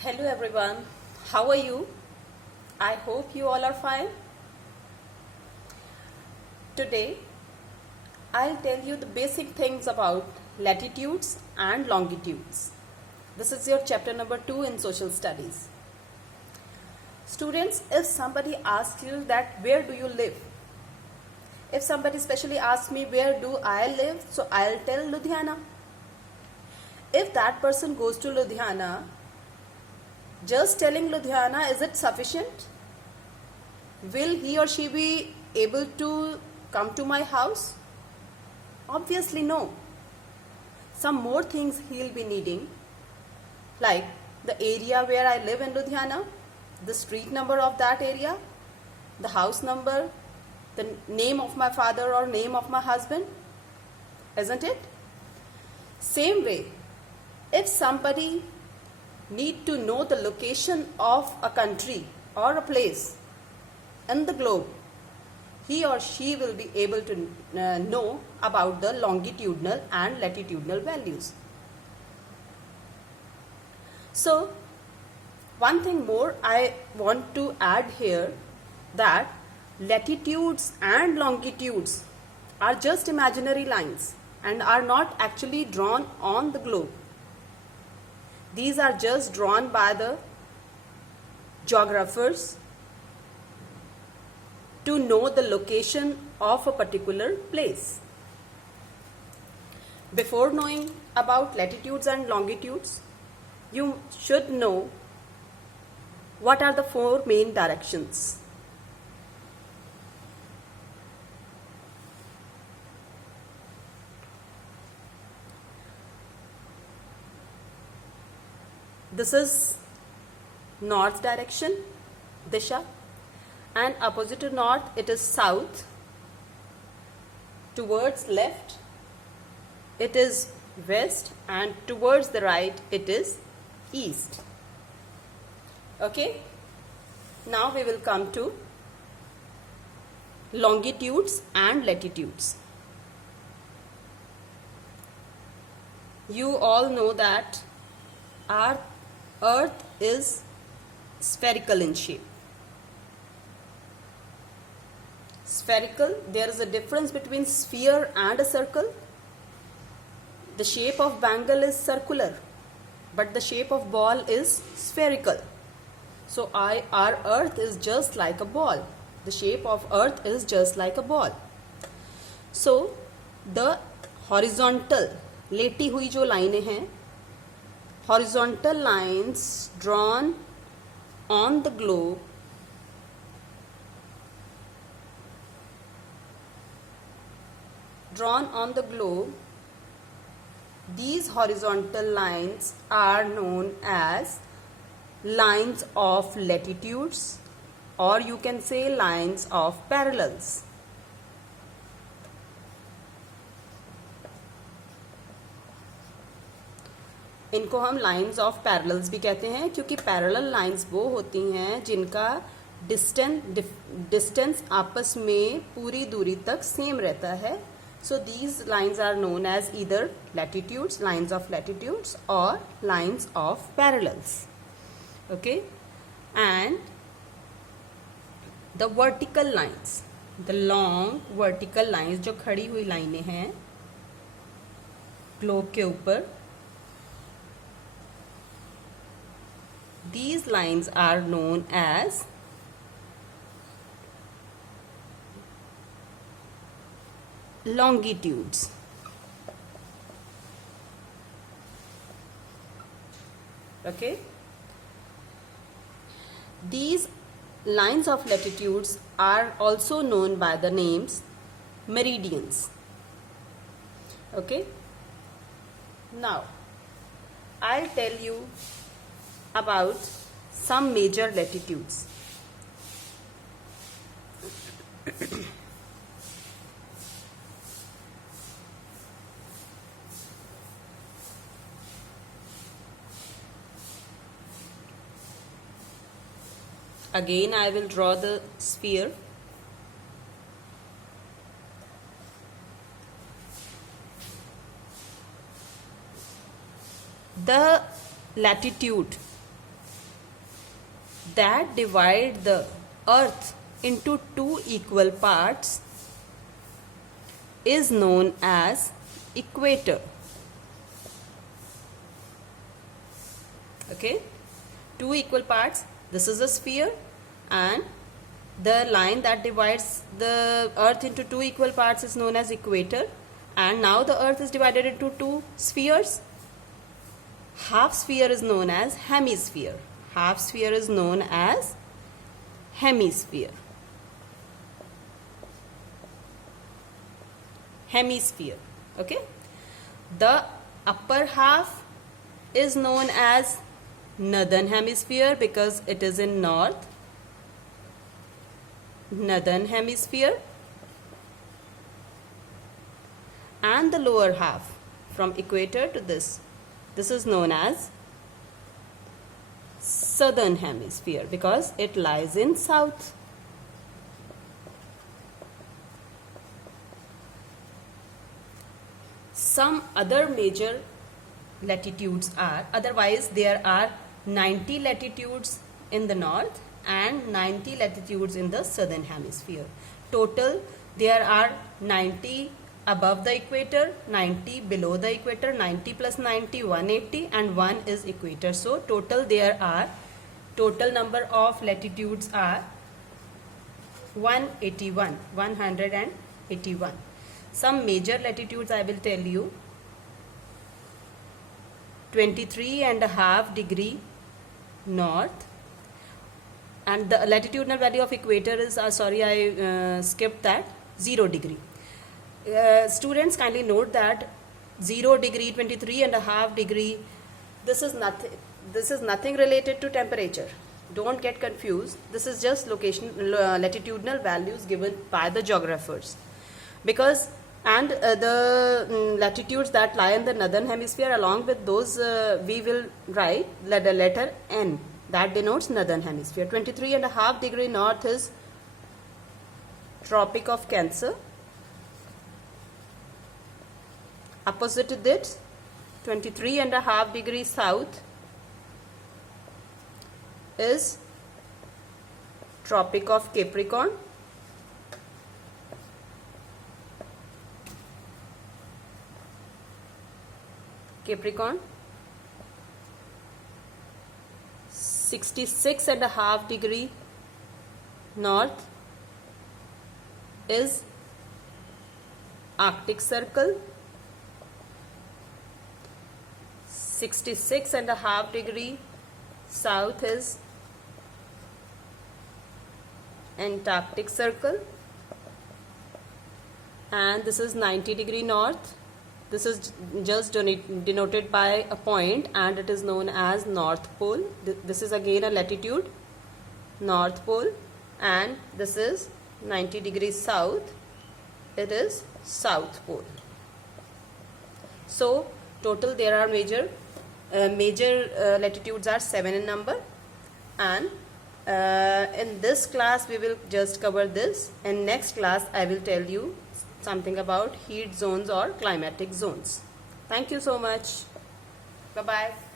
Hello everyone, how are you? I hope you all are fine. Today I'll tell you the basic things about latitudes and longitudes. This is your chapter number 2 in social studies. Students, if somebody asks you that where do you live? If somebody especially asks me where do I live, so I'll tell Ludhiana. If that person goes to Ludhiana, just telling Ludhiana, is it sufficient? Will he or she be able to come to my house? Obviously no. Some more things he'll be needing, like the area where I live in Ludhiana, the street number of that area, the house number, the name of my father or name of my husband, isn't it? Same way, if somebody need to know the location of a country or a place in the globe, he or she will be able to know about the longitudinal and latitudinal values. So, one thing more I want to add here, that latitudes and longitudes are just imaginary lines and are not actually drawn on the globe. These are just drawn by the geographers to know the location of a particular place. Before knowing about latitudes and longitudes, you should know what are the 4 main directions. This is north direction, Disha, and opposite to north it is south. Towards left it is west, and towards the right it is east. Okay, now we will come to longitudes and latitudes. You all know that our Earth is spherical in shape. Spherical, there is a difference between sphere and a circle. The shape of bangle is circular, but the shape of ball is spherical. So our Earth is just like a ball. The shape of Earth is just like a ball. So the horizontal, लेटी हुई जो लाइनें हैं, horizontal lines drawn on the globe these horizontal lines are known as lines of latitudes, or you can say lines of parallels. इनको हम lines of parallels भी कहते हैं, क्योंकि पैरेलल लाइंस वो होती हैं जिनका डिस्टेंस आपस में पूरी दूरी तक सेम रहता है. So these lines are known as either latitudes, lines of latitudes, और lines of parallels. Okay, and the vertical lines, the long vertical lines, जो खड़ी हुई लाइनें हैं ग्लोब के ऊपर, these lines are known as longitudes. Okay, these lines of latitudes are also known by the names meridians. Okay, now I'll tell you about some major latitudes. Again, I will draw the sphere. The latitude that divide the earth into two equal parts is known as equator. Okay, two equal parts. This is a sphere, and the line that divides the earth into two equal parts is known as equator. And now the earth is divided into two spheres. Half sphere is known as hemisphere. Half sphere is known as hemisphere. Hemisphere. Okay. The upper half is known as northern hemisphere because it is in north. Northern hemisphere. And the lower half from equator to this is known as southern hemisphere because it lies in south. Some other major latitudes are, otherwise there are 90 latitudes in the north and 90 latitudes in the southern hemisphere. Total there are 90 above the equator, 90 below the equator, 90 plus 90, 180, and 1 is equator. So total number of latitudes are 181. Some major latitudes I will tell you. 23.5 degree north, and the latitudinal value of equator is, I skipped that, 0 degree. Students, kindly note that 0 degree, 23.5 degree, this is nothing related to temperature. Don't get confused. This is just latitudinal values given by the geographers. Because the latitudes that lie in the northern hemisphere, along with those we will write the letter N, that denotes northern hemisphere. 23.5 degree north is Tropic of Cancer. Opposite to this, 23.5 degree south is Tropic of Capricorn. Capricorn. 66.5 degree north is Arctic Circle. 66.5 degree south is Antarctic Circle, and this is 90 degree north. This is just denoted by a point, and it is known as North Pole. This is again a latitude, North Pole, and this is 90 degrees south. It is South Pole. So total there are major latitudes are 7 in number, and in this class we will just cover this. In next class I will tell you something about heat zones or climatic zones. Thank you so much. Bye bye.